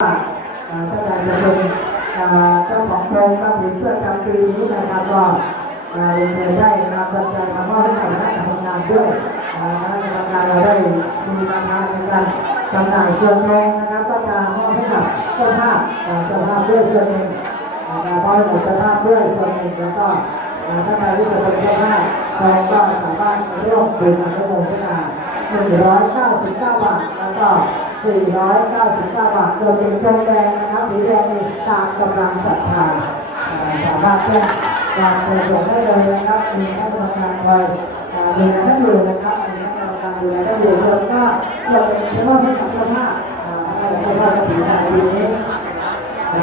ท่านอาจารย์จะเป็นเจ้าของโครงการผลิตเพื่อจำปีนี้นะครับก็อ่าเรียนเชิญได้นำปัจจัยมาให้กับคณะทำงานด้วยอ่าคณะทำงานเราได้มีมาทางในการจำหน่ายส่วนโครงนะครับก็จะมอบให้กับเจ้าภาพเจ้าภาพด้วยส่วนหนึ่งนะครับมอบให้กับเจ้าภาพด้วยส่วนหนึ่งแล้วก็อ่าท่านใดที่จะเป็นเจ้าภาพเราก็สามารถร่วมบุญอนุโมทนา 199 บาท แล้วก็ 499 บาทโดยเป็นทงแดงนะครับสีแดงนี่ตามกำลังศรัทธาสามารถแจ้งการประสงค์ได้เลยนะครับมีคณะกรรมการคอยดูแลท่านอยู่นะครับมีคณะกรรมการดูแลท่านอยู่แล้วก็เราเป็นเฉพาะให้กับเจ้าภาพอ่าให้กับเจ้าภาพกระถิ่นในปีนี้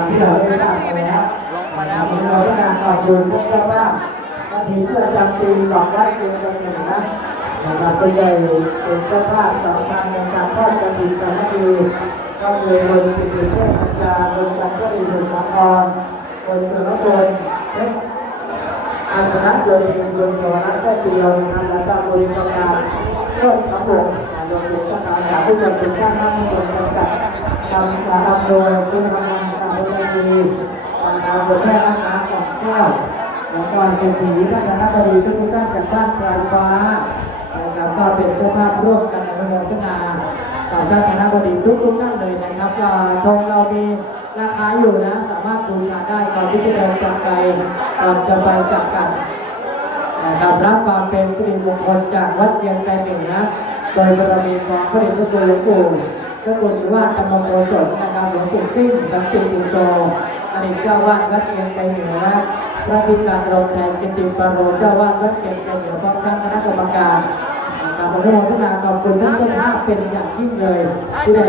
ที่เราได้ทราบไปแล้ววันนี้เราต้องการขอบคุณพวกเจ้าภาพกระถิ่เพื่อจำปีบอกวัดเกินจำหนวนนะ นะครับก็ใหญ่เป็นเจ้าภาพสำคัญในการทอดกระถิ่นสามัคคีก็เลยบนสิริเพพัฒนาบนจันทบุรีสุนทรบนสุนทรบนเพชรอันนัทโดยเป็นบนสวรรค์แค่เดียวนะครับแล้วก็บริการเพิ่มขบวนรวมถึงประการจากผู้จัดเป็นเจ้าหน้าที่บนจำกัดทำการทำโดยคุณกำลังการบริการดีการทำโดยแพทย์น้ำของแก้วแล้วก็เป็นผีท่านคณะบดีทุกท่านจากบ้านปลายฟ้า นะครับก็เป็นเจ้าภาพร่วมกันอนุโมทนาต่อเจ้าคณะบดีทุกทุกท่านเลยนะครับก็ธงเรามีราคาอยู่นะ สามารถบูชาได้ก่อนที่จะเดินจากไปก่อนจะไปจากกันนะครับรับความเป็นสิริมงคลจากวัดเกียงไกรหนึ่งนะโดยบารมีของพระเดชพระคุณหลวงปู่พระคุณว่าธรรมโมสดนะครับหลวงปู่ซิ่งสันติปุโตอดีตเจ้าวาดวัดเกียงไกรเหนือนะ พระธิการรองแทนกิติปาโรเจ้าวาดวัดเกียงไกรเหนือพร้อมทั้งคณะกรรมการกับพระพุทธนาขอบคุณท่านเจ้าภาพเป็นอย่างยิ่งเลยที่ได้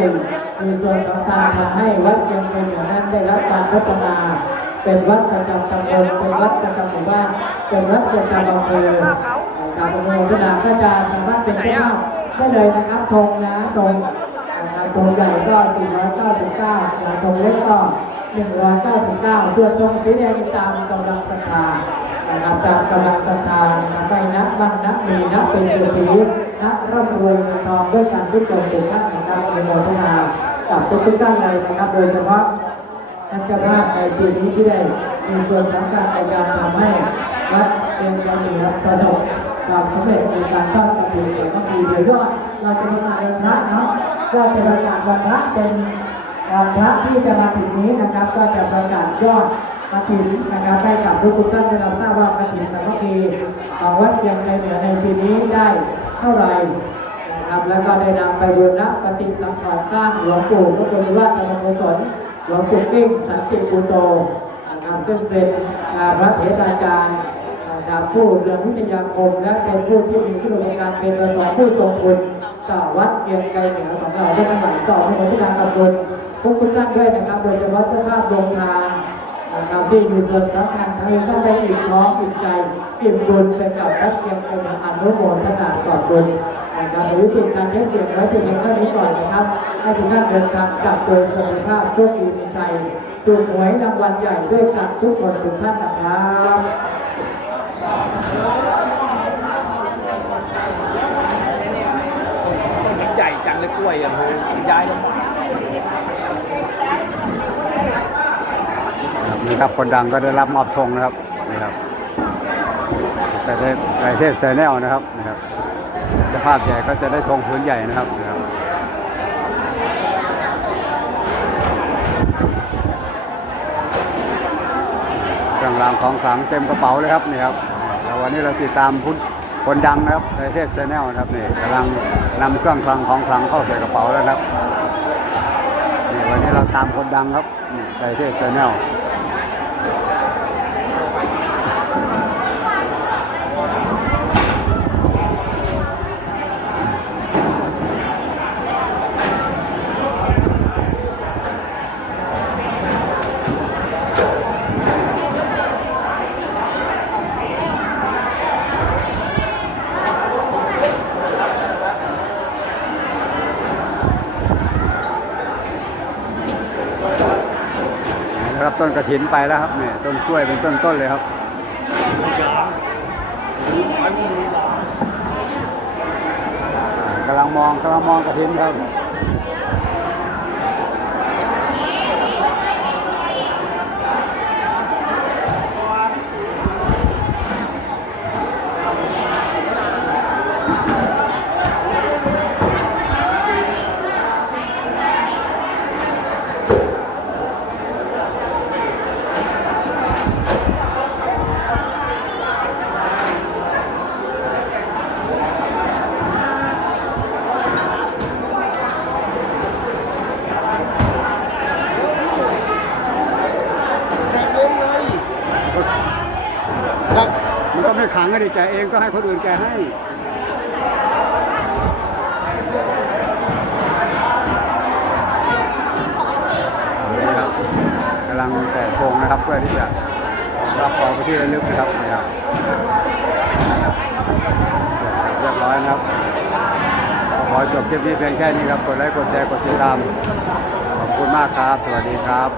มีส่วนสำคัญทำให้วัดเชียงเป็นอย่งนั้นได้รับการพัฒนาเป็นวัดประจำตำบลเป็นวัดประจำหมู่บ้านเป็นวัดประจำอำเภอกับพระพุทธนาก็จะสามารถเป็นเจ้าภาพได้เลยนะครับธงนะธง นะครับธงใหญ่ก็ 499นะธงเล็กก็ 199 ส่วนธงสีแดงตามกำลังศรัทธานะครับตามกำลังศรัทธานะครับไม่นับมั่นนับมีนับเป็นเศรษฐีนับร่ำรวยเงินทองด้วยกันทุกคนทุกท่านนะครับอนุโมทนากับทุกทุกท่านเลยนะครับโดยเฉพาะท่านเจ้าภาพในปีนี้ที่ได้มีส่วนสำคัญในการทำให้วัดเป็นการเหนือประสบ ความสำเร็จในการทอดกระถิ่นสามัคคีเดี๋ยวว่าเราจะประกาศวันพระเนาะก็จะประกาศวันพระเป็นวันพระที่จะมาถึงนี้นะครับ ก็จะประกาศยอดกฐินนะครับให้กับทุกท่านได้รับทราบว่ากฐินสามัคคีของวัดเพียงในเหนือในปีนี้ได้เท่าไหร่นะครับแล้วก็ได้นำไปบูรณะปฏิสังขรณ์สร้างหลวงปู่พระบรมราชธรรมโมสรหลวงปู่กิ้งสันติปุโตนะครับซึ่งเป็นพระเถราจารย์ นะผู้เรืองวิทยาคมและเป็นผู้ที่มีคุณอุปการเป็นประสบผู้ทรงคุณต่อวัดเพียงไกลเหนือของเราได้ทั้งหลายต่อให้คนที่การขอบคุณทุกทุกๆท่านด้วยนะครับ โดยเฉพาะเจ้าภาพโรงทานนะครับที่มีส่วนสำคัญทำให้ท่านได้อิ่มท้องอิ่มใจอิ่มบุญไปกับพระเกียรติคุณอนุโมทนาต่อบุญนะครับในวิธีการใช้เสียงไว้เพียงเท่านี้ก่อนนะครับให้ทุกท่านเดินทางกลับโดยสวัสดิภาพโชคดีมีชัยถูกหวยรางวัลใหญ่ด้วยกันทุกคนทุกท่านนะครับ ใหญ่จังเลยกล้วยอะโหย้ายลงมาครับนี่ครับคนดังก็ได้รับมอบธงนะครับนี่ครับแต่เทพไตรเทพแซแนลนะครับนะครับเจ้าภาพใหญ่ก็จะได้ธงพื้นใหญ่นะครับนะครับเครื่องรางของขลังเต็มกระเป๋าเลยครับนี่ครับแล้ววันนี้เราติดตามพุทธ คนดังนะครับไตรเทพเซแนลนะครับนี่กำลังนำเครื่องคลังของคลังเข้าใส่กระเป๋าแล้วนะครับนี่วันนี้เราตามคนดังครับนี่ไตรเทพเซแนล นะครับ ต้นกระถินไปแล้วครับเนี่ยต้นกล้วยเป็นต้นต้นๆเลยครับกำลังมองกำลังมองกระถินครับ งก็ได้แกเองก็ให้คนอื่นแกให้นี่ครับกำลังแกะโครงนะครับเพื่อที่จะรับของไปที่ระลึกนะครับนี่ครับเรียบร้อยนะครับขอจบคลิปนี้เพียงแค่นี้ครับ กดไลค์ กดแชร์ กดติดตาม ขอบคุณมากครับ สวัสดีครับ